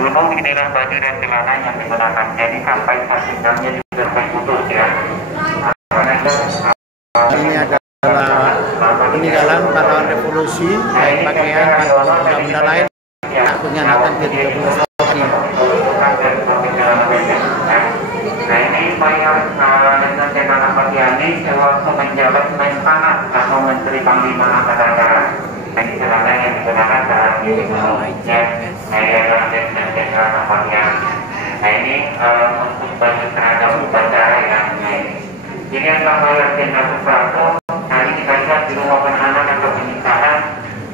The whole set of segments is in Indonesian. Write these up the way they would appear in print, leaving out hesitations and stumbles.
Dulu inilah baju dan celana yang digunakan. Jadi sampai sampingnya juga putus ya. Ini adalah peninggalan pahlawan revolusi, baik pakaian atau benda-benda lain tak pengkhianatan ke-13 TNI. Nah ini Mayor Letnan Jenderal Ahmad Yani sewaktu menjabat Menpanas atau Menteri Panglima Angkatan Darat. Ini celana yang digunakan saat ini Mayor Letnan Jenderal Ahmad Yani. Nah ini untuk baju seragam upacara yang ini adalah Mayor Jenderal Suprapto. Tadi kita lihat di rumah penahanan atau penyiksaan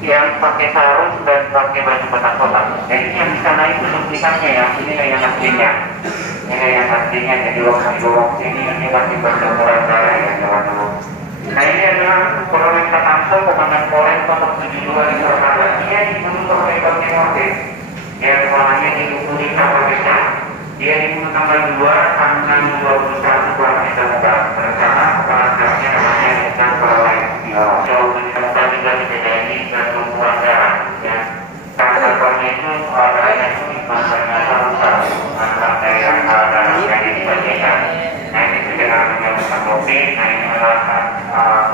yang pakai sarung dan pakai baju kotak-kotak. Jadi yang di sana itu duplikannya ya. Ini yang aslinya. Ini yang aslinya. Jadi waktu ini masih berumuran darah ya teman-teman. Nah ini adalah Kolonel Katamso, Komandan Polres Pondok 72 di Surabaya. Dia dibunuh oleh Bang Timothy. Dia kepalanya dihubungi KPK. Dia dibunuh tanggal 2 tanggal 21 bulan Desember. Bersama kepala stafnya namanya Letnan Kolonel Jauh ditemukan juga kejadian dan berumuran darah. Ya, karena itu orangnya itu ternyata rusak antara daerah darah yang dibagikan. Nah ini sudah namanya bukan mobil. Nah ini adalah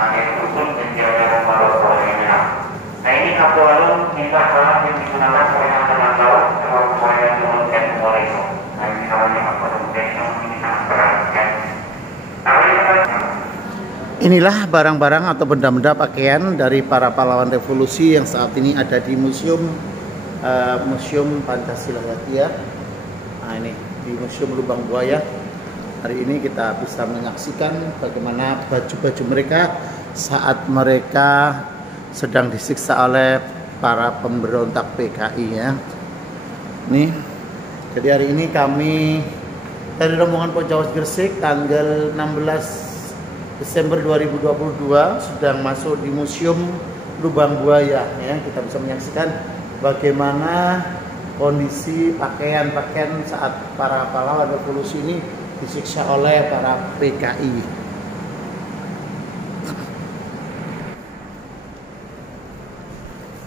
akhir khusus dan jalan Maroko ini. Nah ini Kapolri minta tolong yang digunakan oleh Angkatan Laut supaya turunkan semua itu. Nah ini namanya Kapolri ini sangat berat kan. Inilah barang-barang atau benda-benda pakaian dari para pahlawan revolusi yang saat ini ada di Museum Pancasila ya. Nah ini di Museum Lubang Buaya. Hari ini kita bisa menyaksikan bagaimana baju-baju mereka saat mereka sedang disiksa oleh para pemberontak PKI ya. Nih, jadi hari ini kami dari rombongan Poljawas Gresik tanggal 16 Desember 2022 sedang masuk di Museum Lubang Buaya ya. Kita bisa menyaksikan bagaimana kondisi pakaian-pakaian saat para pahlawan revolusi ini disiksa oleh para PKI.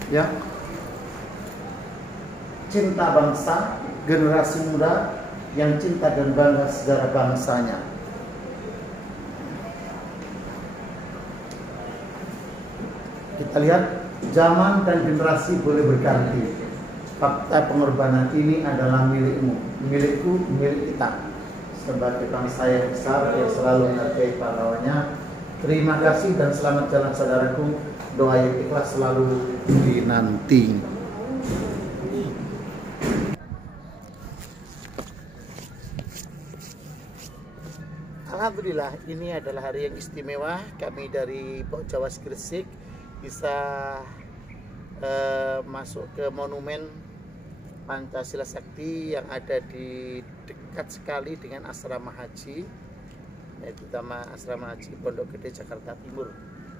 Ya. Cinta bangsa, generasi muda yang cinta dan bangga sejarah bangsanya. Kita lihat zaman dan generasi boleh berganti. Fakta pengorbanan ini adalah milikmu, milikku, milik kita. Sebagai bangsa yang besar yang selalu menghargai pahlawannya. Terima kasih dan selamat jalan saudaraku. Doa yang ikhlas selalu dinanti. Alhamdulillah, ini adalah hari yang istimewa. Kami dari Poljawas Gresik bisa masuk ke monumen Pancasila Sakti yang ada di dekat sekali dengan asrama haji, yaitu asrama haji Pondok Gede Jakarta Timur,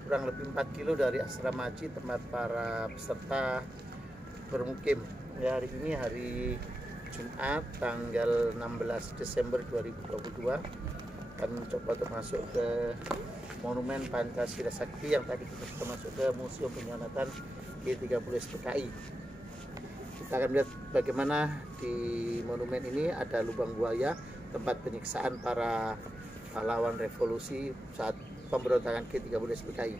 kurang lebih 4 kilo dari asrama haji tempat para peserta bermukim ya. Hari ini hari Jumat tanggal 16 Desember 2022 kami mencoba untuk masuk ke Monumen Pancasila Sakti yang tadi kita sudah masuk ke Museum Pengkhianatan G30 SPKI. Kita akan lihat bagaimana di monumen ini ada lubang buaya, tempat penyiksaan para pahlawan revolusi saat pemberontakan G30 SPKI.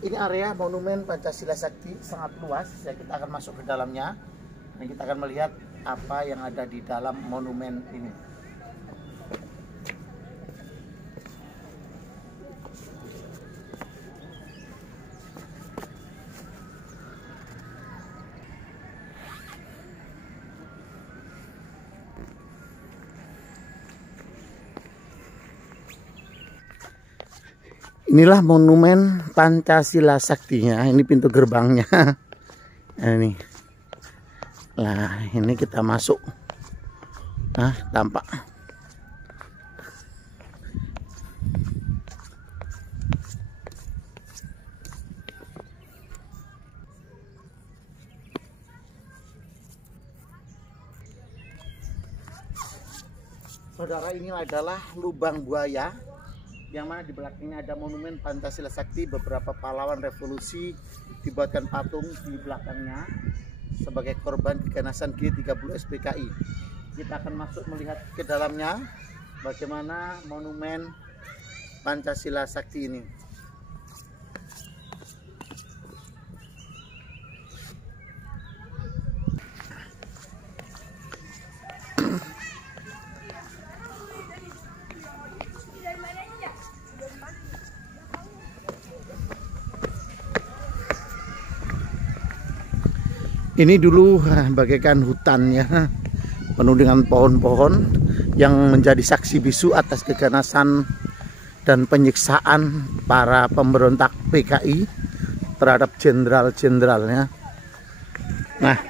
Ini area Monumen Pancasila Sakti sangat luas, ya, kita akan masuk ke dalamnya dan kita akan melihat apa yang ada di dalam monumen ini. Inilah monumen Pancasila Saktinya. Ini pintu gerbangnya. Ini. Nah, ini kita masuk. Nah, tampak. Saudara, ini adalah lubang buaya yang mana di belakangnya ada monumen Pancasila Sakti. Beberapa pahlawan revolusi dibuatkan patung di belakangnya sebagai korban keganasan G30 SPKI. Kita akan masuk melihat ke dalamnya bagaimana monumen Pancasila Sakti ini. Ini dulu bagaikan hutan ya, penuh dengan pohon-pohon yang menjadi saksi bisu atas keganasan dan penyiksaan para pemberontak PKI terhadap jenderal-jenderalnya. Nah,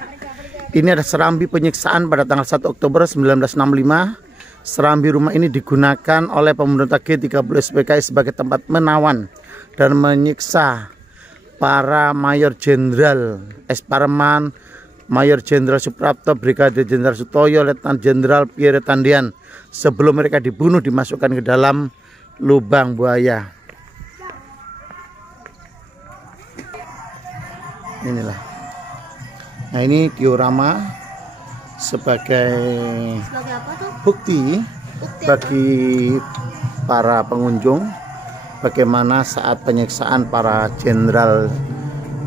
ini ada serambi penyiksaan pada tanggal 1 Oktober 1965. Serambi rumah ini digunakan oleh pemberontak G30 SPKI sebagai tempat menawan dan menyiksa para Mayor Jenderal S. Parman, Mayor Jenderal Suprapto, Brigadir Jenderal Sutoyo, Letnan Jenderal Pierre Tandian sebelum mereka dibunuh dimasukkan ke dalam lubang buaya. Inilah. Nah, ini diorama sebagai apa tuh? bukti bagi para pengunjung bagaimana saat penyiksaan para jenderal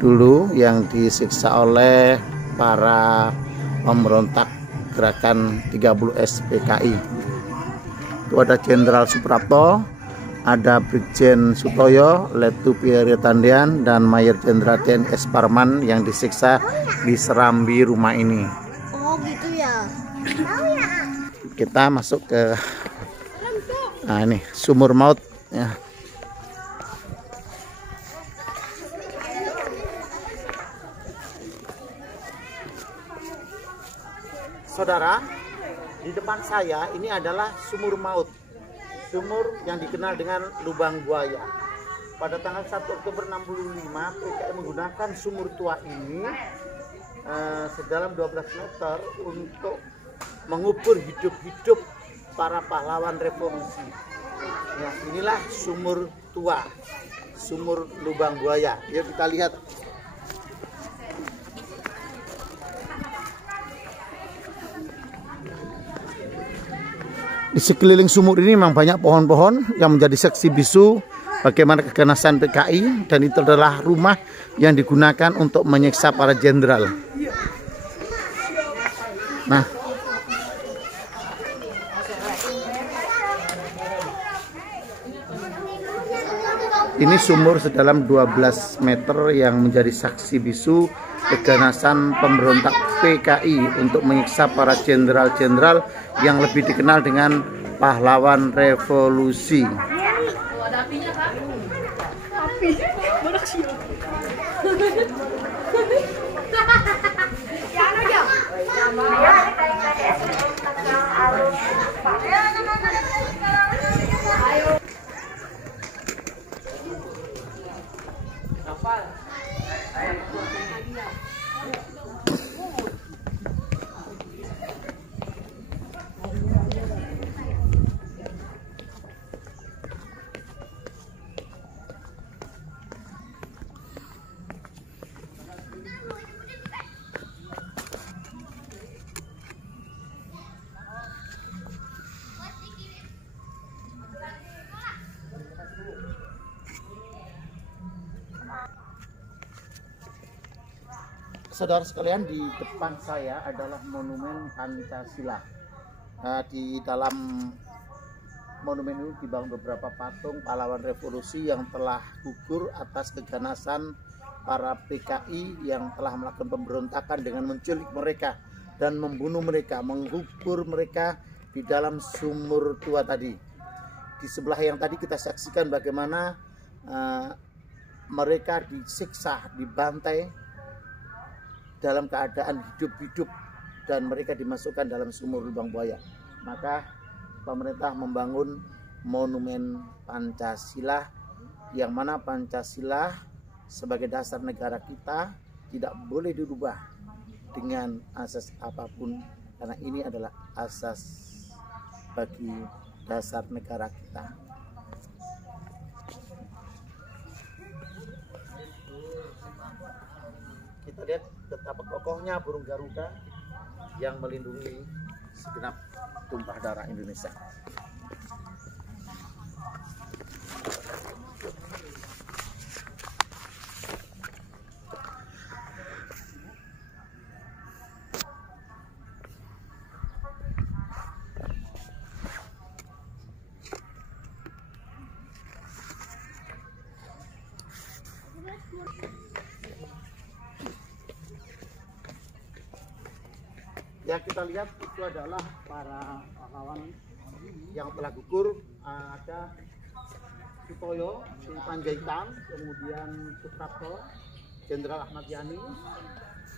dulu yang disiksa oleh para pemberontak gerakan 30 SPKI. Itu ada Jenderal Suprapto, ada Brigjen Sutoyo, Letu Pierre Tandian, dan Mayor Jenderal TNI S. Parman yang disiksa di serambi rumah ini. Oh gitu ya. Tahu ya. Kita masuk ke ini sumur maut ya. Saudara, di depan saya ini adalah sumur maut. Sumur yang dikenal dengan lubang buaya. Pada tanggal 1 Oktober 65, PKI menggunakan sumur tua ini sedalam 12 meter untuk mengubur hidup-hidup para pahlawan revolusi. Ya, inilah sumur tua, sumur lubang buaya. Yuk kita lihat. Di sekeliling sumur ini memang banyak pohon-pohon yang menjadi saksi bisu bagaimana keganasan PKI, dan itu adalah rumah yang digunakan untuk menyiksa para jenderal. Nah, ini sumur sedalam 12 meter yang menjadi saksi bisu keganasan pemberontak PKI untuk menyiksa para jenderal-jenderal yang lebih dikenal dengan pahlawan revolusi. Saudara sekalian, di depan saya adalah monumen Pancasila. Di dalam monumen ini dibangun beberapa patung pahlawan revolusi yang telah gugur atas keganasan para PKI yang telah melakukan pemberontakan dengan menculik mereka dan membunuh mereka, mengubur mereka di dalam sumur tua tadi. Di sebelah yang tadi kita saksikan bagaimana mereka disiksa, dibantai dalam keadaan hidup-hidup dan mereka dimasukkan dalam sumur lubang buaya. Maka pemerintah membangun monumen Pancasila, yang mana Pancasila sebagai dasar negara kita tidak boleh dirubah dengan asas apapun, karena ini adalah asas bagi dasar negara kita. kita lihat betapa kokohnya burung Garuda yang melindungi segenap tumpah darah Indonesia. Ya, kita lihat itu adalah para pahlawan yang telah gugur. Ada Sutoyo, Panjaitan, kemudian Suprapto, Jenderal Ahmad Yani,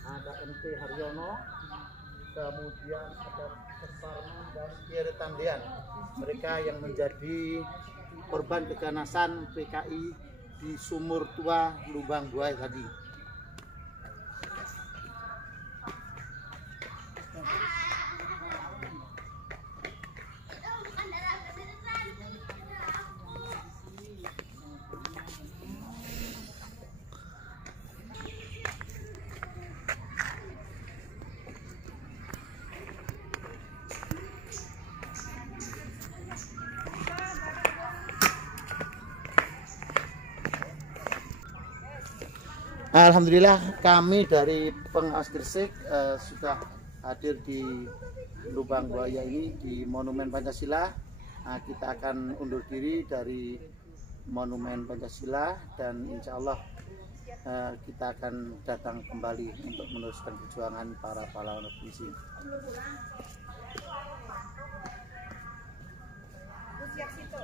ada MT Haryono, kemudian ada Kesarman dan Pierre Tandian. Mereka yang menjadi korban keganasan PKI di Sumur Tua Lubang Buaya tadi. Alhamdulillah kami dari Pengawas Gresik sudah hadir di Lubang Buaya ini di Monumen Pancasila. Kita akan undur diri dari Monumen Pancasila dan insya Allah kita akan datang kembali untuk meneruskan perjuangan para pahlawan revolusi. Siap situ.